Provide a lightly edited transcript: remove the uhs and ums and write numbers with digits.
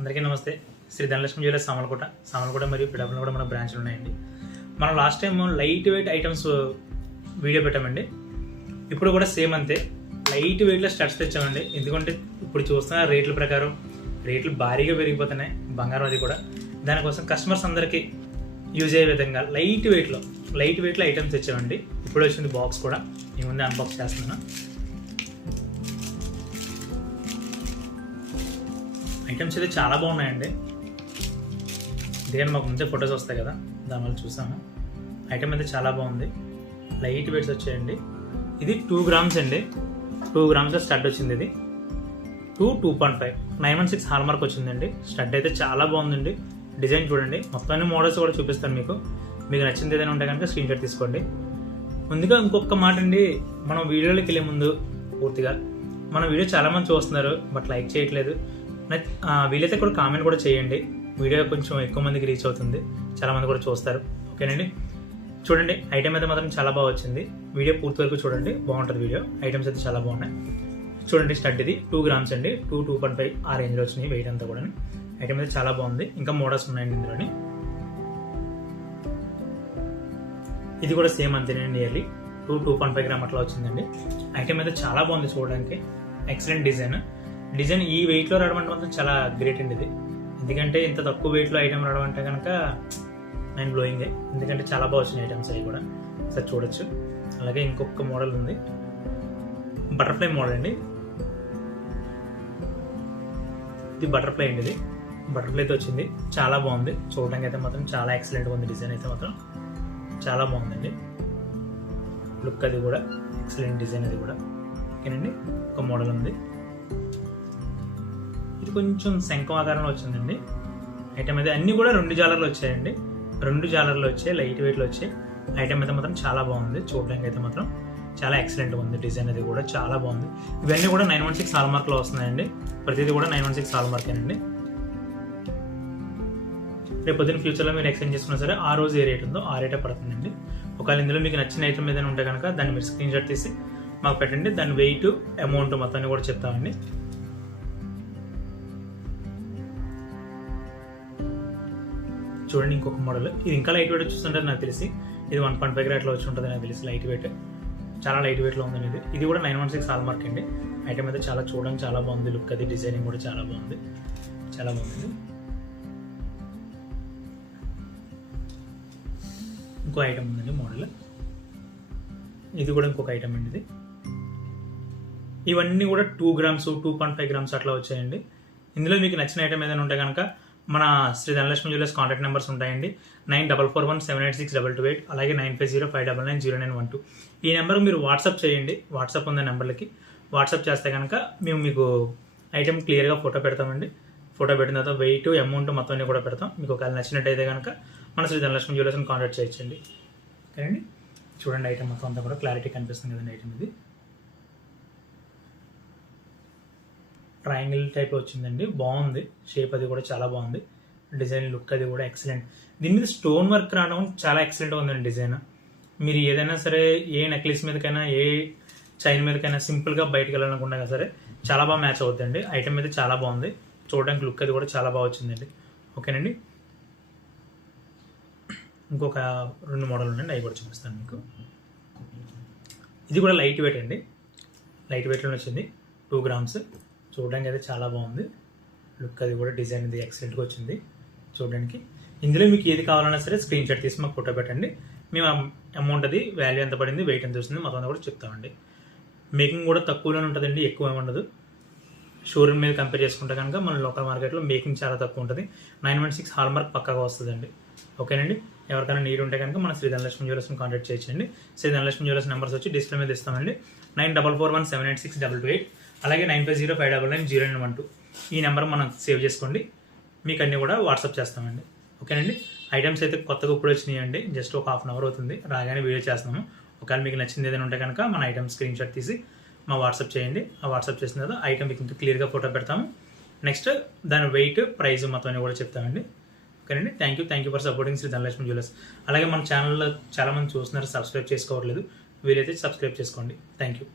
అందరికీ నమస్తే. శ్రీ ధనలక్ష్మి జ్యువెలర్స్ సామలకోట మరియు పిడాపల్లో కూడా మన బ్రాంచ్లు ఉన్నాయండి. మనం last time light weight items video పెట్టామండి. ఇప్పుడు కూడా సేమ్ అంతే, లైట్ వెయిట్లో స్టడ్స్ తెచ్చామండి. ఎందుకంటే ఇప్పుడు చూస్తున్న రేట్ల ప్రకారం రేట్లు భారీగా పెరిగిపోతున్నాయి, బంగారం అది కూడా. దానికోసం కస్టమర్స్ అందరికీ యూజ్ అయ్యే విధంగా లైట్ వెయిట్లో ఐటమ్స్ తెచ్చామండి. ఇప్పుడు వచ్చింది బాక్స్ కూడా, మీ ముందే అన్బాక్స్ చేస్తున్నాను. ఐటమ్స్ అయితే చాలా బాగున్నాయండి. ఎందుకంటే మాకు ముందే ఫొటోస్ వస్తాయి కదా, దానివల్ల చూసాము. ఐటమ్ అయితే చాలా బాగుంది, లైట్ వెయిట్స్ వచ్చాయండి. ఇది 2 grams అండి, 2 grams స్టడ్ వచ్చింది. ఇది 2.5 916 హాల్ మార్క్ వచ్చిందండి. స్టడ్ అయితే చాలా బాగుందండి. డిజైన్ చూడండి, మొత్తం అన్ని మోడల్స్ కూడా చూపిస్తాను మీకు. మీకు నచ్చింది ఏదైనా ఉంటే కనుక స్క్రీన్ షాట్ తీసుకోండి. ముందుగా ఇంకొక మాట అండి, మనం వీడియోలోకి వెళ్ళే ముందు పూర్తిగా మన వీడియో చాలామంది చూస్తున్నారు, బట్ లైక్ చేయట్లేదు. వీలైతే కూడా కామెంట్ కూడా చేయండి. వీడియో కొంచెం ఎక్కువ మందికి రీచ్ అవుతుంది, చాలామంది కూడా చూస్తారు. ఓకేనండి, చూడండి ఐటమ్ అయితే మాత్రం చాలా బాగా వచ్చింది. వీడియో పూర్తి వరకు చూడండి, బాగుంటుంది వీడియో. ఐటమ్స్ అయితే చాలా బాగున్నాయి. చూడండి, స్టడ్ ఇది 2 grams అండి, 2.5 ఆ రేంజ్లో వచ్చినాయి వెయిట్ అంతా కూడా. ఐటమ్ అయితే చాలా బాగుంది. ఇంకా మోడల్స్ ఉన్నాయండి ఇందులోని. ఇది కూడా సేమ్ అంతేనండి, నియర్లీ 2.5 grams అట్లా వచ్చిందండి. ఐటమ్ అయితే చాలా బాగుంది చూడడానికి, ఎక్సలెంట్ డిజైన్ ఈ వెయిట్లో రావడం అంటే మాత్రం చాలా గ్రేట్ అండి ఇది. ఎందుకంటే ఇంత తక్కువ వెయిట్లో ఐటమ్ రావడం అంటే కనుక మైండ్ బ్లోయింగే. ఎందుకంటే చాలా బాగా వచ్చినాయి ఐటమ్స్ అవి కూడా, సార్ చూడొచ్చు. అలాగే ఇంకొక మోడల్ ఉంది, బటర్ఫ్లై మోడల్ అండి. ఇది బటర్ఫ్లై అండి, ఇది బటర్ఫ్లైతో వచ్చింది. చాలా బాగుంది చూడడానికి అయితే మాత్రం, చాలా ఎక్సలెంట్గా ఉంది. డిజైన్ అయితే మాత్రం చాలా బాగుందండి. లుక్ అది కూడా ఎక్సలెంట్ డిజైన్ అది కూడా. ఓకేనండి, ఒక మోడల్ ఉంది. ఇది కొంచెం శంఖం ఆకారంలో వచ్చిందండి ఐటమ్ అయితే. అన్నీ కూడా 2 జాలర్లు వచ్చాయండి, 2 జాలర్లు వచ్చాయి, లైట్ వెయిట్లో వచ్చాయి. ఐటమ్ అయితే మాత్రం చాలా బాగుంది చూడడానికి అయితే మాత్రం, చాలా ఎక్సలెంట్గా ఉంది. డిజైన్ అది కూడా చాలా బాగుంది. ఇవన్నీ కూడా 916 హాల్ మార్క్లో వస్తున్నాయండి. ప్రతిదీ కూడా 916 హాల్ మార్కేనండి. రేపు పొద్దున్న ఫ్యూచర్లో మీరు ఎక్స్చేంజ్ చేసుకున్నా సరే ఆ రోజు ఏ రేట్ ఉందో ఆ రేటే పడుతుందండి. ఒకవేళ ఇందులో మీకు నచ్చిన ఐటమ్ ఏదైనా ఉంటే కనుక దాన్ని మీరు స్క్రీన్ షాట్ తీసి మాకు పెట్టండి. దాని వెయిట్, అమౌంట్ మొత్తాన్ని కూడా చెప్తామండి. చూడండి ఇంకొక మోడల్, ఇది ఇంకా లైట్ వెయిట్ చూస్తుంటారు నాకు తెలిసి. ఇది 1.5 grams అట్లా వచ్చి ఉంటుంది నాకు తెలిసి. లైట్ వెయిట్, చాలా లైట్ వెయిట్లో ఉందండి ఇది. ఇది కూడా 916 హాల్ మార్క్ అండి. ఐటమ్ అయితే చాలా చూడడానికి చాలా బాగుంది. లుక్ అది, డిజైనింగ్ కూడా చాలా బాగుంది, చాలా బాగుంది. ఇంకో ఐటమ్ ఉందండి మోడల్, ఇది కూడా ఇంకొక ఐటమ్ అండి. ఇది ఇవన్నీ కూడా 2 grams 2.5 grams అట్లా వచ్చాయండి. ఇందులో మీకు నచ్చిన ఐటమ్ ఏదైనా ఉంటే కనుక మన Shri Dhanalakshmi jewellers contact numbers ఉంటాయండి. 9441786288, అలాగే 9505990912. ఈ నెంబర్ మీరు వాట్సాప్ చేయండి. వాట్సాప్ ఉన్న నెంబర్లకి వాట్సాప్ చేస్తే కనుక మేము మీకు ఐటమ్ క్లియర్గా ఫోటో పెడతామండి. ఫోటో పెట్టిన తర్వాత వెయిట్, అమౌంట్ మొత్తం అన్ని కూడా పెడతాం. మీకు ఒకవేళ నచ్చినట్టయితే కనుక మన శ్రీ ధనలక్ష్మి జ్యువెలర్స్ని కాంటాక్ట్ చేయొచ్చండి. ఓకేనండి, చూడండి ఐటమ్ మొత్తం అంతా కూడా క్లారిటీ కనిపిస్తుంది కదండి. ఐటమ్ ఇది ట్రయాంగిల్ టైప్ వచ్చిందండి, బాగుంది. షేప్ అది కూడా చాలా బాగుంది. డిజైన్, లుక్ అది కూడా ఎక్సలెంట్. దీని మీద స్టోన్ వర్క్ రావడం చాలా ఎక్సలెంట్గా ఉందండి డిజైన్. మీరు ఏదైనా సరే ఏ నెక్లెస్ మీదకైనా, ఏ చైన్ మీదకైనా సింపుల్గా బయటకు వెళ్ళాలనుకున్నా సరే చాలా బాగా మ్యాచ్ అవుతుందండి. ఐటమ్ అయితే చాలా బాగుంది చూడడానికి, లుక్ అది కూడా చాలా బాగా వచ్చిందండి. ఓకేనండి, ఇంకొక 2 మోడల్ ఉన్నాయండి, అవి కూడా చూపిస్తాను మీకు. ఇది కూడా లైట్ వెయిట్ అండి, లైట్ వెయిట్లో వచ్చింది. 2 grams. చూడడానికి అయితే చాలా బాగుంది. లుక్ అది కూడా, డిజైన్ ఇది ఎక్సలెంట్గా వచ్చింది చూడడానికి. ఇందులో మీకు ఏది కావాలన్నా సరే స్క్రీన్ షాట్ తీసి మాకు ఫోటో పెట్టండి. మేము అమౌంట్ అది, వాల్యూ ఎంత పడింది, వెయిట్ ఎంత వస్తుంది మొత్తం కూడా చెప్తామండి. మేకింగ్ కూడా తక్కువలోనే ఉంటుందండి, ఎక్కువ ఏమి ఉండదు. షోరూమ్ మీద కంపేర్ చేసుకుంటే కనుక మన లోకల్ మార్కెట్లో మేకింగ్ చాలా తక్కువ ఉంటుంది. 916 హాల్ మార్క్ పక్కాగా వస్తుందండి. ఓకేనండి, ఎవరికైనా నీడ్ ఉంటే కనుక మన శ్రీ ధనలక్ష్మి జ్యువెలర్స్ని కాంటాక్ట్ చేయొచ్చండి. శ్రీ ధనలక్ష్మి జ్యువెలర్స్ నెంబర్స్ వచ్చి డిస్ప్లే మీద ఇస్తామండి. 9441786288, అలాగే 9505990912. ఈ నెంబర్ మనం సేవ్ చేసుకోండి. మీకు అన్నీ కూడా వాట్సాప్ చేస్తామండి. ఓకేనండి, ఐటమ్స్ అయితే కొత్తగా ఇప్పుడు వచ్చినాయండి. జస్ట్ ఒక 1/2 hour అవుతుంది, రాగానే వీడియో చేస్తున్నాము. ఒకవేళ మీకు నచ్చింది ఏదైనా ఉంటే కనుక మన ఐటమ్ స్క్రీన్ షాట్ తీసి మా వాట్సాప్ చేయండి. ఆ వాట్సాప్ చేసిన తర్వాత ఐటమ్ మీకు ఇంకా క్లియర్గా ఫోటో పెడతాము. నెక్స్ట్ దాని వెయిట్, ప్రైస్ మొత్తం అన్ని కూడా చెప్తామండి. ఓకేనండి, thank you for supporting Shri Dhanalakshmi jewellers. అలాగే మన ఛానల్లో చాలామంది చూస్తున్నారు, సబ్స్క్రైబ్ చేసుకోవట్లేదు. వీలైతే సబ్స్క్రైబ్ చేసుకోండి. Thank you.